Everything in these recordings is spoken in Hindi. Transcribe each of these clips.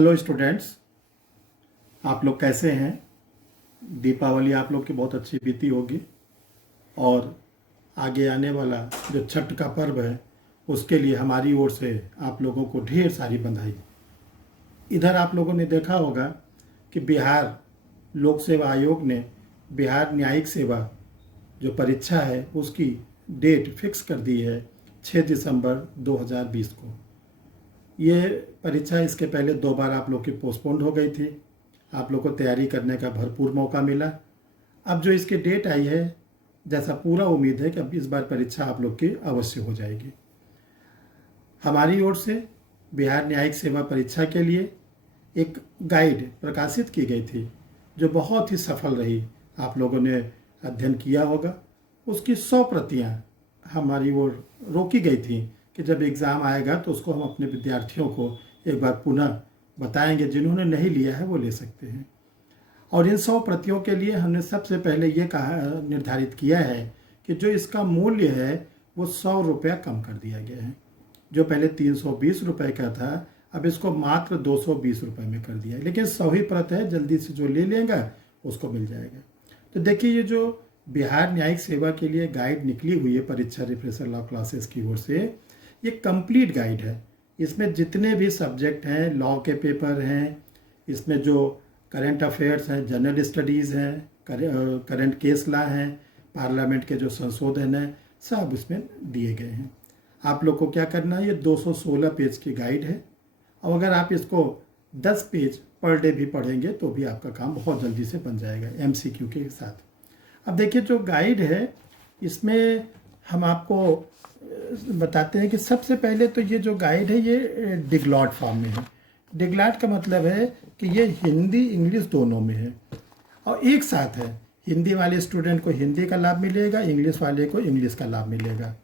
हेलो स्टूडेंट्स, आप लोग कैसे हैं। दीपावली आप लोग की बहुत अच्छी बीती होगी और आगे आने वाला जो छठ का पर्व है उसके लिए हमारी ओर से आप लोगों को ढेर सारी बधाई। इधर आप लोगों ने देखा होगा कि बिहार लोक सेवा आयोग ने बिहार न्यायिक सेवा जो परीक्षा है उसकी डेट फिक्स कर दी है 6 दिसंबर 2020 को। ये परीक्षा इसके पहले 2 बार आप लोग की पोस्टपोन्ड हो गई थी। आप लोग को तैयारी करने का भरपूर मौका मिला। अब जो इसकी डेट आई है, जैसा पूरा उम्मीद है कि अब इस बार परीक्षा आप लोग की अवश्य हो जाएगी। हमारी ओर से बिहार न्यायिक सेवा परीक्षा के लिए एक गाइड प्रकाशित की गई थी जो बहुत ही सफल रही। आप लोगों ने अध्ययन किया होगा। उसकी 100 प्रतियाँ हमारी ओर रोकी गई थी कि जब एग्ज़ाम आएगा तो उसको हम अपने विद्यार्थियों को एक बार पुनः बताएंगे। जिन्होंने नहीं लिया है वो ले सकते हैं। और इन 100 प्रतियों के लिए हमने सबसे पहले ये निर्धारित किया है कि जो इसका मूल्य है वो 100 रुपया कम कर दिया गया है। जो पहले 320 रुपये का था, अब इसको मात्र 220 रुपये में कर दिया है। लेकिन 100 ही प्रत है, जल्दी से जो ले लेगा उसको मिल जाएगा। तो देखिए, ये जो बिहार न्यायिक सेवा के लिए गाइड निकली हुई है परीक्षा रिफ्रेशर लॉ क्लासेस की ओर से, ये कंप्लीट गाइड है। इसमें जितने भी सब्जेक्ट हैं, लॉ के पेपर हैं, इसमें जो करंट अफेयर्स हैं, जनरल स्टडीज़ हैं, करंट केस लॉ हैं, पार्लियामेंट के जो संशोधन हैं, सब इसमें दिए गए हैं। आप लोग को क्या करना है, ये 216 पेज की गाइड है। और अगर आप इसको 10 पेज पर डे भी पढ़ेंगे तो भी आपका काम बहुत जल्दी से बन जाएगा MCQ के साथ। अब देखिए, जो गाइड है इसमें हम आपको बताते हैं कि सबसे पहले तो ये जो गाइड है ये डिगलॉट फॉर्म में है। डिगलॉट का मतलब है कि ये हिंदी इंग्लिश दोनों में है और एक साथ है। हिंदी वाले स्टूडेंट को हिंदी का लाभ मिलेगा, इंग्लिश वाले को इंग्लिश का लाभ मिलेगा।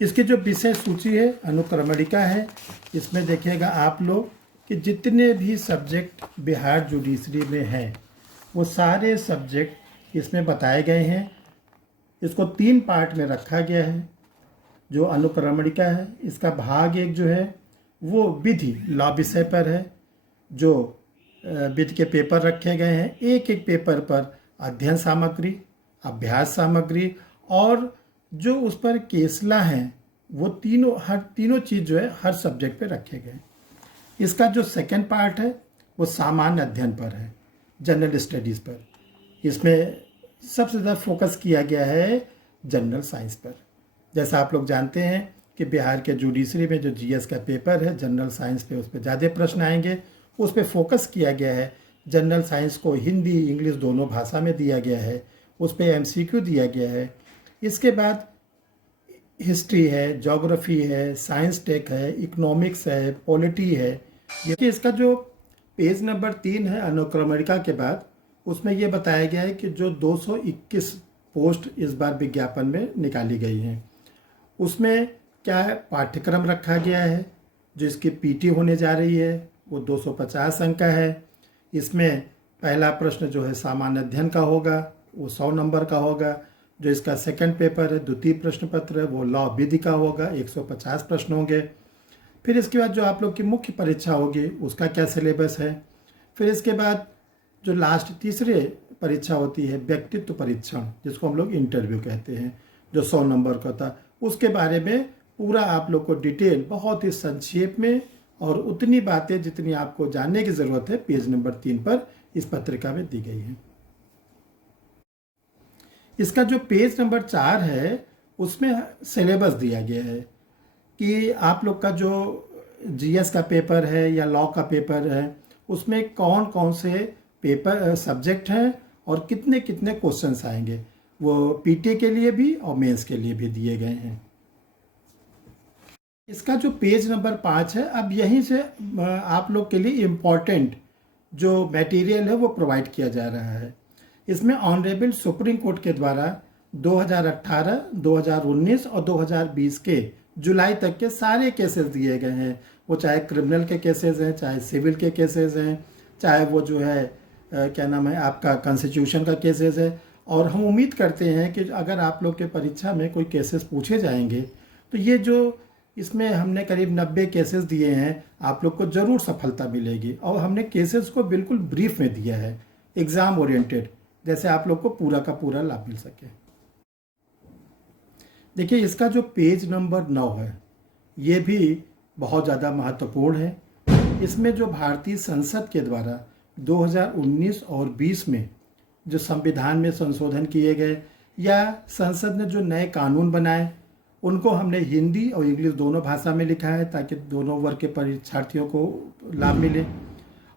इसकी जो विषय सूची है, अनुक्रमणिका है। इसमें देखिएगा आप लोग कि जितने भी सब्जेक्ट बिहार जुडिशरी में हैं वो सारे सब्जेक्ट इसमें बताए गए हैं। इसको 3 पार्ट में रखा गया है। जो अनुक्रमणिका है, इसका भाग 1 जो है वो विधि लॉ विषय पर है। जो विधि के पेपर रखे गए हैं, एक एक पेपर पर अध्ययन सामग्री, अभ्यास सामग्री और जो उस पर केसला हैं वो तीनों चीज़ जो है हर सब्जेक्ट पे रखे गए। इसका जो सेकंड पार्ट है वो सामान्य अध्ययन पर है, जनरल स्टडीज़ पर। इसमें सबसे ज़्यादा फोकस किया गया है जनरल साइंस पर। जैसा आप लोग जानते हैं कि बिहार के जुडिशरी में जो GS का पेपर है जनरल साइंस पे, उस पर ज़्यादा प्रश्न आएंगे। उस पर फोकस किया गया है। जनरल साइंस को हिंदी इंग्लिश दोनों भाषा में दिया गया है, उस पर MCQ दिया गया है। इसके बाद हिस्ट्री है, ज्योग्राफी है, साइंस टेक है, इकोनॉमिक्स है, पॉलिटी है। ये इसका जो पेज नंबर 3 है अनुक्रमणिका के बाद, उसमें यह बताया गया है कि जो 221 पोस्ट इस बार विज्ञापन में निकाली गई हैं उसमें क्या है, पाठ्यक्रम रखा गया है। जो इसकी PT होने जा रही है वो 250 अंक का है। इसमें पहला प्रश्न जो है सामान्य अध्ययन का होगा, वो 100 नंबर का होगा। जो इसका सेकंड पेपर है, द्वितीय प्रश्न पत्र है, वो लॉ विधि का होगा, 150 प्रश्न होंगे। फिर इसके बाद जो आप लोग की मुख्य परीक्षा होगी उसका क्या सिलेबस है। फिर इसके बाद जो लास्ट तीसरे परीक्षा होती है व्यक्तित्व परीक्षण, जिसको हम लोग इंटरव्यू कहते हैं, जो 100 नंबर का था, उसके बारे में पूरा आप लोग को डिटेल बहुत ही संक्षेप में और उतनी बातें जितनी आपको जानने की ज़रूरत है पेज नंबर 3 पर इस पत्रिका में दी गई है। इसका जो पेज नंबर 4 है उसमें सिलेबस दिया गया है कि आप लोग का जो GS का पेपर है या लॉ का पेपर है उसमें कौन कौन से पेपर सब्जेक्ट हैं और कितने कितने क्वेश्चंस आएंगे। वो PT के लिए भी और मेंस के लिए भी दिए गए हैं। इसका जो पेज नंबर 5 है, अब यहीं से आप लोग के लिए इम्पॉर्टेंट जो मटेरियल है वो प्रोवाइड किया जा रहा है। इसमें ऑनरेबल सुप्रीम कोर्ट के द्वारा 2018, 2019 और 2020 के जुलाई तक के सारे केसेस दिए गए हैं। वो चाहे क्रिमिनल के केसेस हैं, चाहे सिविल के केसेस हैं, चाहे वो जो है क्या नाम है आपका कॉन्स्टिट्यूशन का केसेस है। और हम उम्मीद करते हैं कि अगर आप लोग के परीक्षा में कोई केसेस पूछे जाएंगे तो ये जो इसमें हमने करीब 90 केसेस दिए हैं, आप लोग को ज़रूर सफलता मिलेगी। और हमने केसेस को बिल्कुल ब्रीफ में दिया है, एग्ज़ाम ओरिएंटेड, जैसे आप लोग को पूरा का पूरा लाभ मिल सके। देखिए, इसका जो पेज नंबर 9 है ये भी बहुत ज़्यादा महत्वपूर्ण है। इसमें जो भारतीय संसद के द्वारा 2019 और 20 में जो संविधान में संशोधन किए गए या संसद ने जो नए कानून बनाए, उनको हमने हिंदी और इंग्लिश दोनों भाषा में लिखा है ताकि दोनों वर्ग के परीक्षार्थियों को लाभ मिले।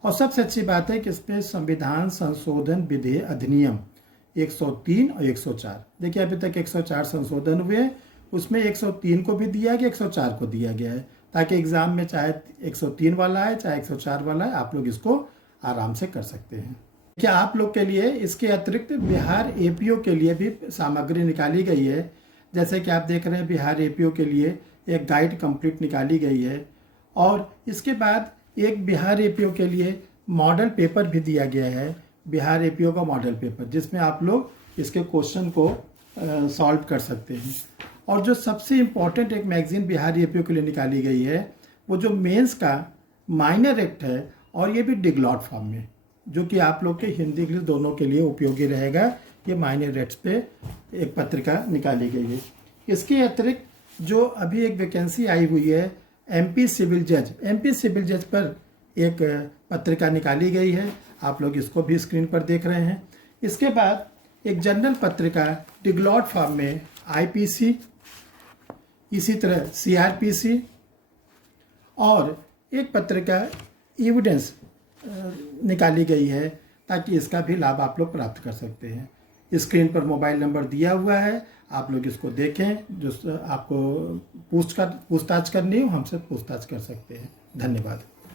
और सबसे अच्छी बात है कि इसमें संविधान संशोधन विधेयक अधिनियम 103 और 104, देखिए अभी तक 104 संशोधन हुए हैं, उसमें 103 को भी दिया गया, 104 को दिया गया है, ताकि एग्ज़ाम में चाहे 103 वाला है चाहे 104 वाला है, आप लोग इसको आराम से कर सकते हैं। क्या आप लोग के लिए इसके अतिरिक्त बिहार एपीओ के लिए भी सामग्री निकाली गई है। जैसे कि आप देख रहे हैं, बिहार एपीओ के लिए एक गाइड कंप्लीट निकाली गई है, और इसके बाद एक बिहार एपीओ के लिए मॉडल पेपर भी दिया गया है, बिहार एपीओ का मॉडल पेपर, जिसमें आप लोग इसके क्वेश्चन को सॉल्व कर सकते हैं। और जो सबसे इम्पॉर्टेंट एक मैगजीन बिहार एपीओ के लिए निकाली गई है, वो जो मेंस का माइनर एक्ट है, और ये भी डिग्लॉट फॉर्म में, जो कि आप लोग के हिंदी इंग्लिश दोनों के लिए उपयोगी रहेगा। ये माइनर एक्ट्स पे एक पत्रिका निकाली गई है। इसके अतिरिक्त जो अभी एक वैकेंसी आई हुई है एमपी सिविल जज पर एक पत्रिका निकाली गई है, आप लोग इसको भी स्क्रीन पर देख रहे हैं। इसके बाद एक जनरल पत्रिका डिग्लॉट फॉर्म में आईपीसी, इसी तरह सीआरपीसी, और एक पत्रिका एविडेंस निकाली गई है, ताकि इसका भी लाभ आप लोग प्राप्त कर सकते हैं। स्क्रीन पर मोबाइल नंबर दिया हुआ है, आप लोग इसको देखें, जो आपको पूछताछ करनी हो हमसे पूछताछ कर सकते हैं। धन्यवाद।